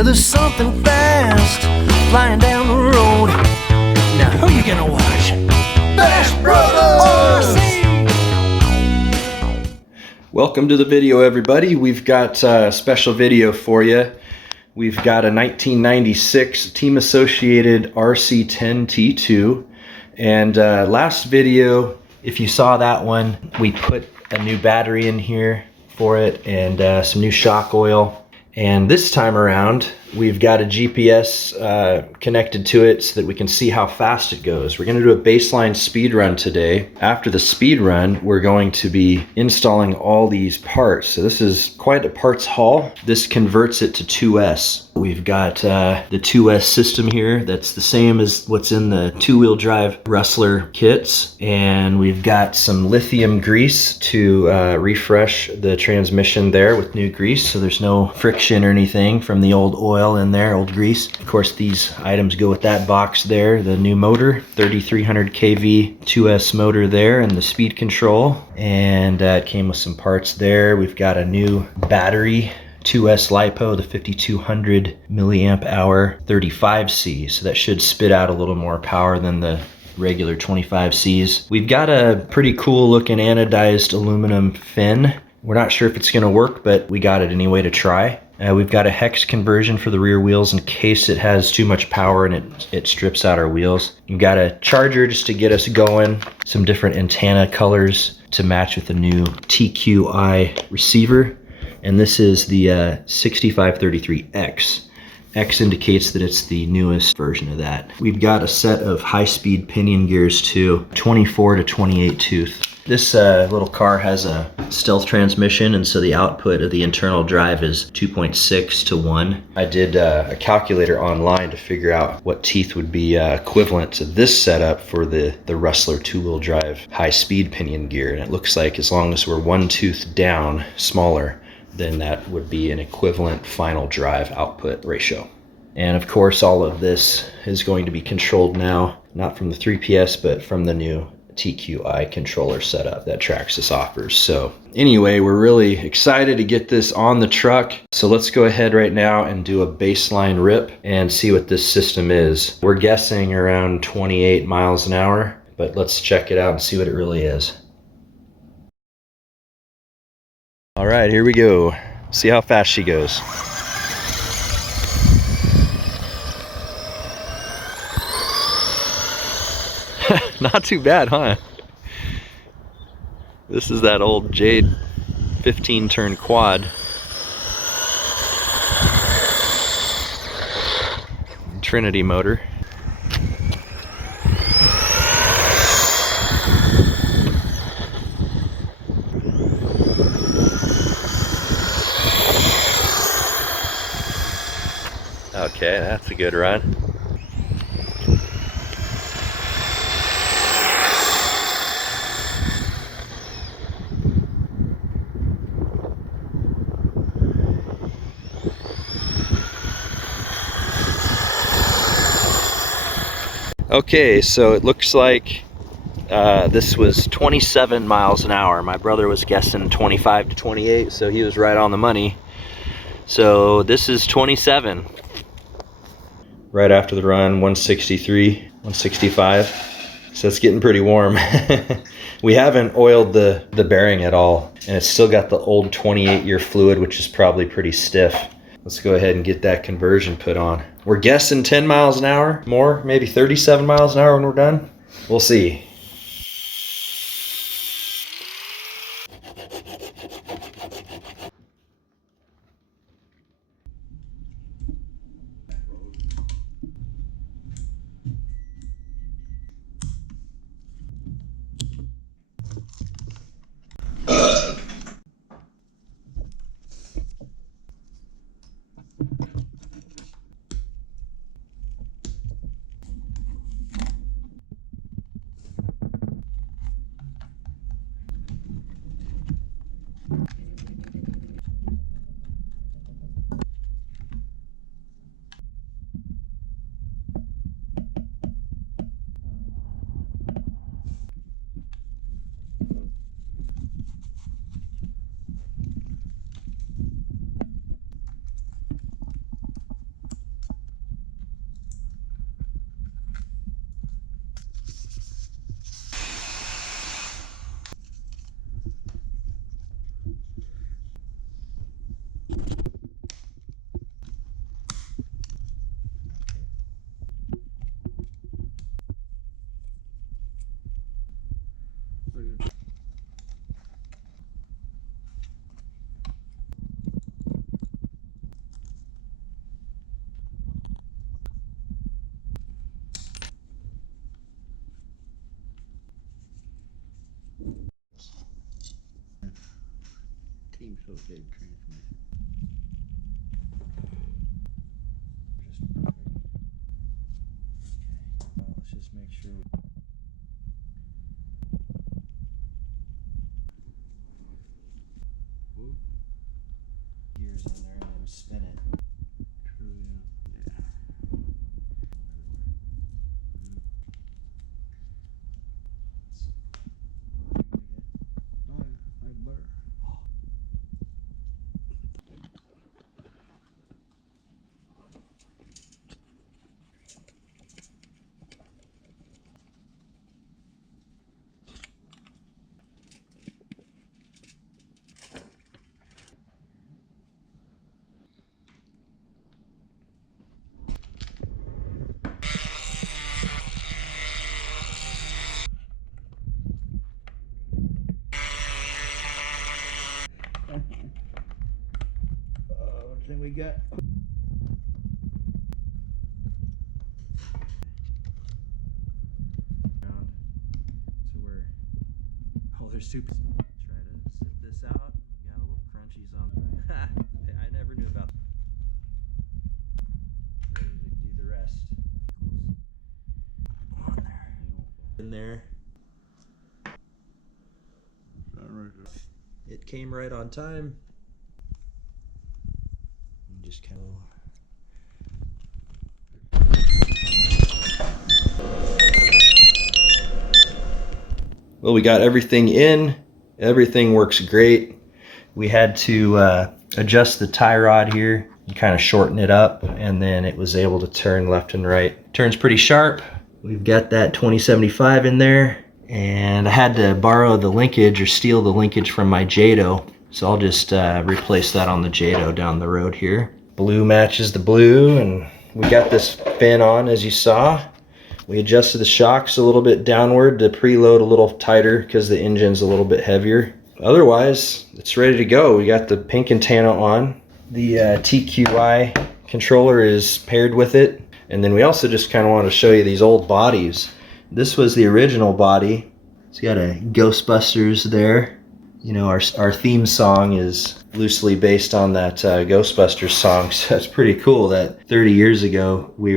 Yeah, there's something fast flying down the road. Now who you gonna watch? Bash Brothers! Welcome to the video, everybody. We've got a special video for you. We've got a 1996 Team Associated RC10T2. And last video, if you saw that one, we put a new battery in here for it and some new shock oil. And this time around, we've got a GPS connected to it so that we can see how fast it goes. We're going to do a baseline speed run today. After the speed run, we're going to be installing all these parts. So this is quite a parts haul. This converts it to 2S. We've got the 2S system here. That's the same as what's in the two-wheel drive Rustler kits. And we've got some lithium grease to refresh the transmission there with new grease, so there's no friction or anything from the old oil in there, old grease. Of course, these items go with that box there. The new motor, 3300 kV 2S motor there, and the speed control. And it came with some parts there. We've got a new battery, 2S LIPO, the 5200 milliamp hour 35C. So that should spit out a little more power than the regular 25Cs. We've got a pretty cool looking anodized aluminum fin. We're not sure if it's going to work, but we got it anyway to try. We've got a hex conversion for the rear wheels in case it has too much power and it strips out our wheels. We've got a charger just to get us going, some different antenna colors to match with the new TQI receiver. And this is the 6533X. X indicates that it's the newest version of that. We've got a set of high-speed pinion gears too, 24 to 28 tooth. This little car has a stealth transmission, and so the output of the internal drive is 2.6 to 1. I did a calculator online to figure out what teeth would be equivalent to this setup for the Rustler two-wheel drive high-speed pinion gear, and it looks like as long as we're one tooth down smaller, then that would be an equivalent final drive output ratio. And of course, all of this is going to be controlled now, not from the 3PS, but from the new TQI controller setup that Traxxas offers. So anyway, we're really excited to get this on the truck. So let's go ahead right now and do a baseline rip and see what this system is. We're guessing around 28 miles an hour, but let's check it out and see what it really is. All right, here we go. See how fast she goes. Not too bad, huh? This is that old Jade 15 turn quad. Trinity motor. Okay, that's a good run. Okay, so it looks like this was 27 miles an hour. My brother was guessing 25 to 28, so he was right on the money. So this is 27. Right after the run, 163, 165. So it's getting pretty warm. We haven't oiled the bearing at all, and it's still got the old 28-year fluid, which is probably pretty stiff. Let's go ahead and get that conversion put on. We're guessing 10 miles an hour, more, maybe 37 miles an hour when we're done. We'll see. Team Associated transmission. Let's just make sure. Gears in there and then spin it. True, yeah. Oh, yeah, I better. Then we got So we're, oh, there's two. Try to sit this out. We got a little crunchies on. I never knew about. Ready to do the rest. On there. In there. It came right on time. And just kind of. Well, we got everything in. Everything works great. We had to adjust the tie rod here and kind of shorten it up, and then it was able to turn left and right. Turns pretty sharp. We've got that 2075 in there, and I had to borrow the linkage or steal the linkage from my Jado, so I'll just replace that on the Jado down the road here. Blue matches the blue, and we got this fin on, as you saw. We adjusted the shocks a little bit downward to preload a little tighter because the engine's a little bit heavier. Otherwise, it's ready to go. We got the pink antenna on. The TQI controller is paired with it. And then we also just kind of wanted to show you these old bodies. This was the original body. It's got a Ghostbusters there. You know, our theme song is loosely based on that Ghostbusters song, so it's pretty cool that 30 years ago we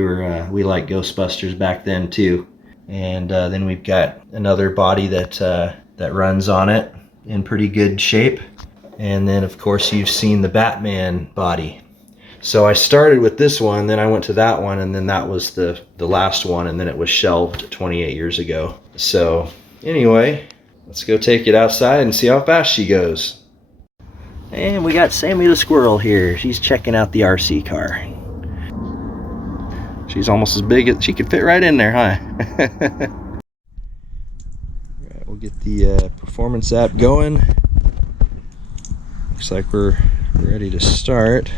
liked Ghostbusters back then too. And then we've got another body that runs on it in pretty good shape. And then of course you've seen the Batman body. So I started with this one, then I went to that one, and then that was the last one, and then it was shelved 28 years ago. So anyway, let's go take it outside and see how fast she goes. And we got Sammi the Squirrel here. She's checking out the RC car. She's almost as big as she could fit right in there, huh? Alright, we'll get the performance app going. Looks like we're ready to start.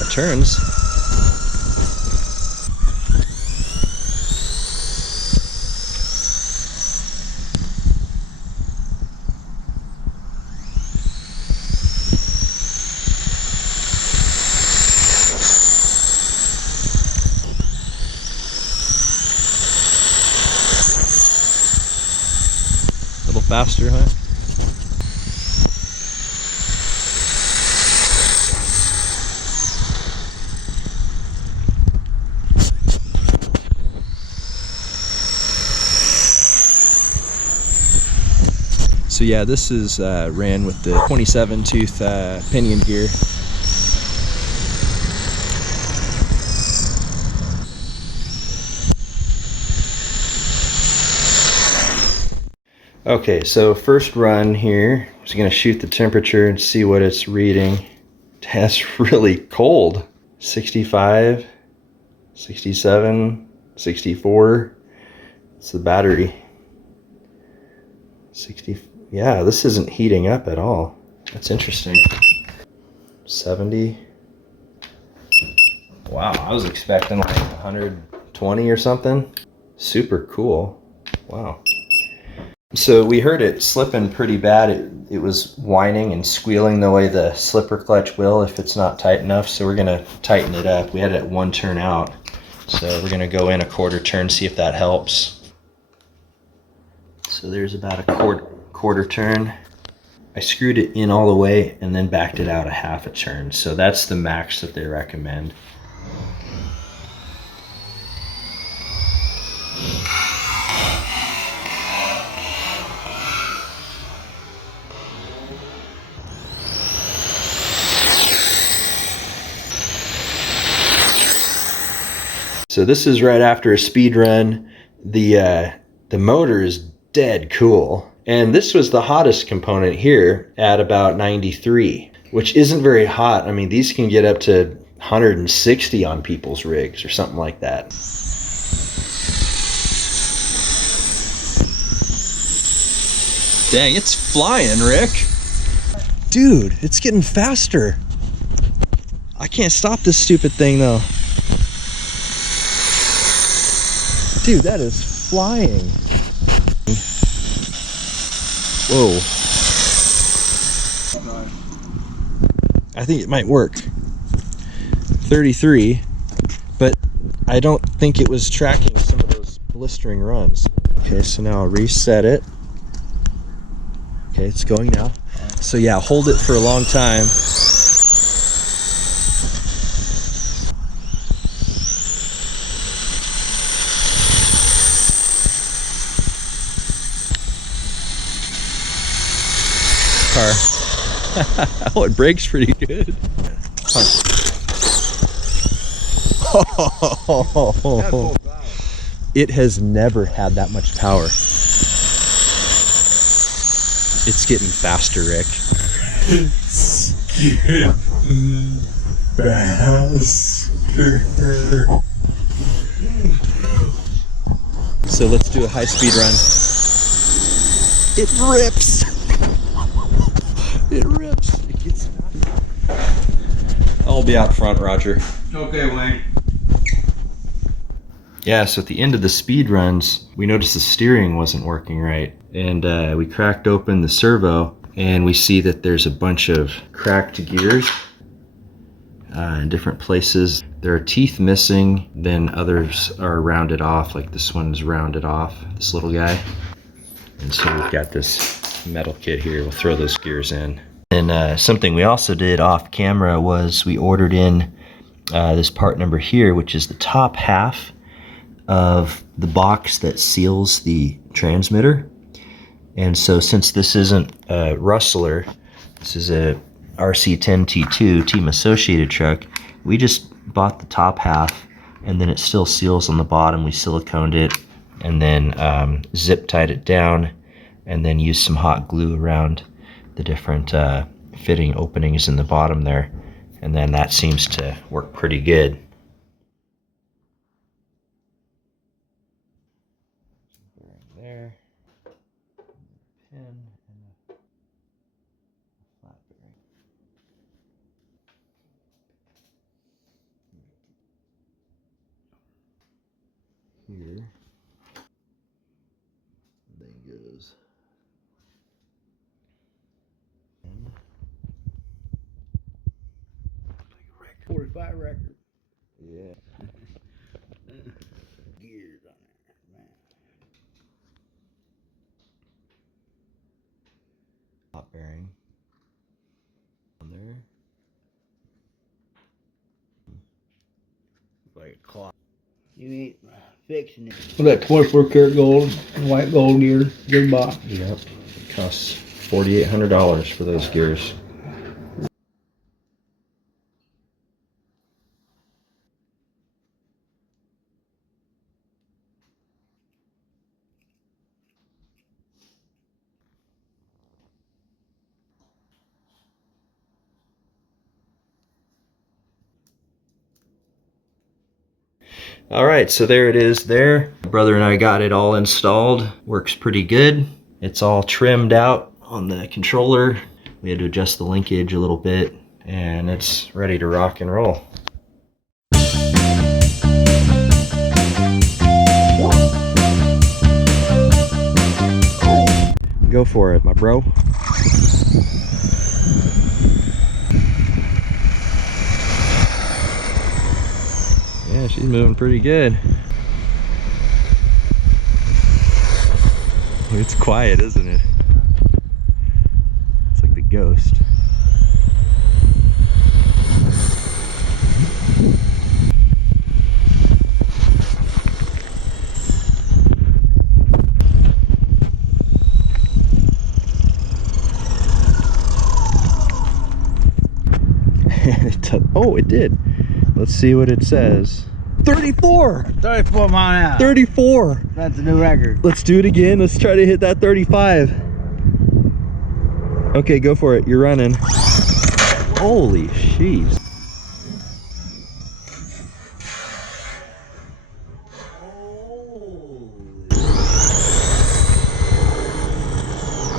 It turns. A little faster, huh? So yeah, this is ran with the 27 tooth pinion gear. Okay, so first run here, I'm just gonna shoot the temperature and see what it's reading. That's really cold. 65, 67, 64. It's the battery. 60. Yeah, this isn't heating up at all. That's interesting. 70. Wow, I was expecting like 120 or something. Super cool. Wow. So we heard it slipping pretty bad. It was whining and squealing the way the slipper clutch will if it's not tight enough. So we're gonna tighten it up. We had it at 1 turn out. So we're gonna go in a 1/4 turn, see if that helps. So there's about a quarter turn. I screwed it in all the way and then backed it out a 1/2 turn. So that's the max that they recommend. So this is right after a speed run. The motor is dead cool. And this was the hottest component here at about 93, which isn't very hot. I mean, these can get up to 160 on people's rigs or something like that. Dang, it's flying, Rick. Dude, it's getting faster. I can't stop this stupid thing though. Dude, that is flying. Whoa. I think it might work. 33, but I don't think it was tracking some of those blistering runs. Okay, so now I'll reset it. Okay, it's going now. So yeah, hold it for a long time. Oh, it brakes pretty good. Oh, it has never had that much power. It's getting faster, Rick. It's getting faster. So let's do a high-speed run. It rips. It rips. It gets faster. I'll be out front, Roger. Okay, Wayne. Yeah, so at the end of the speed runs, we noticed the steering wasn't working right. And we cracked open the servo, and we see that there's a bunch of cracked gears in different places. There are teeth missing, then others are rounded off, like this one's rounded off, this little guy. And so we've got this metal kit here. We'll throw those gears in. And something we also did off camera was we ordered in this part number here, which is the top half of the box that seals the transmitter. And so since this isn't a rustler, this is a RC10T2 Team Associated truck, we just bought the top half, and then it still seals on the bottom. We siliconed it and then zip tied it down, and then used some hot glue around the different fitting openings in the bottom there, and then that seems to work pretty good. There, pin and a flat bearing. Here, thing goes. 45 record. Yeah. Gears on there, man. Hot bearing on there. Like a clock. You ain't fixing it. Well, that 24 karat gold, white gold gear box. Yep. It costs $4,800 for those gears. All right, so there it is there. My brother and I got it all installed. Works pretty good. It's all trimmed out on the controller. We had to adjust the linkage a little bit, and it's ready to rock and roll. for it, my bro. Yeah, she's moving pretty good. It's quiet, isn't it? It's like the Ghost. Oh, it did. Let's see what it says. 34! 34 mile an hour. 34! That's a new record. Let's do it again. Let's try to hit that 35. Okay, go for it. You're running. Holy jeez.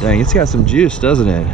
Dang, it's got some juice, doesn't it?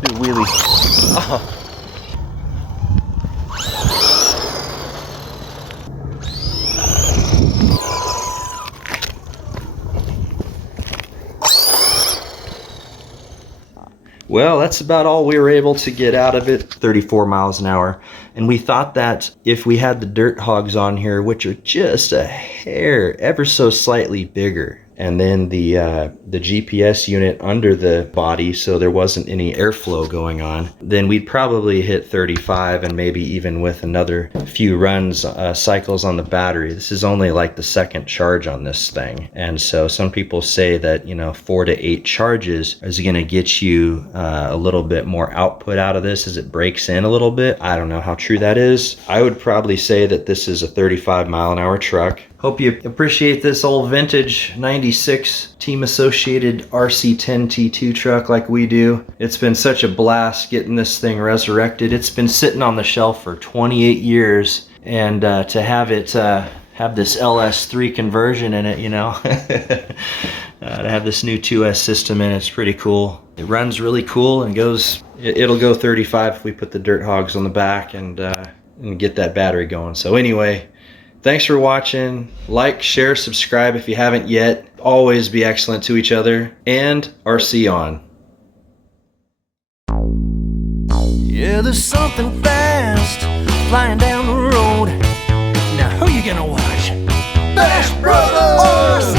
Do wheelies. Oh. Well, that's about all we were able to get out of it, 34 miles an hour. And we thought that if we had the dirt hogs on here, which are just a hair ever so slightly bigger, and then the GPS unit under the body, so there wasn't any airflow going on, then we'd probably hit 35, and maybe even with another few runs, cycles on the battery. This is only like the second charge on this thing. And so some people say that, you know, 4 to 8 charges is gonna get you a little bit more output out of this as it breaks in a little bit. I don't know how true that is. I would probably say that this is a 35 mile an hour truck. Hope you appreciate this old vintage 96 Team Associated RC10T2 truck like we do. It's been such a blast getting this thing resurrected. It's been sitting on the shelf for 28 years, and to have it have this LS3 conversion in it, you know, to have this new 2S system in it's pretty cool. It runs really cool and goes, it'll go 35 if we put the dirt hogs on the back and get that battery going. So anyway, thanks for watching. Like, share, subscribe if you haven't yet. Always be excellent to each other, and RC on. Yeah, there's something fast flying down the road. Now who you gonna watch? Best Brother!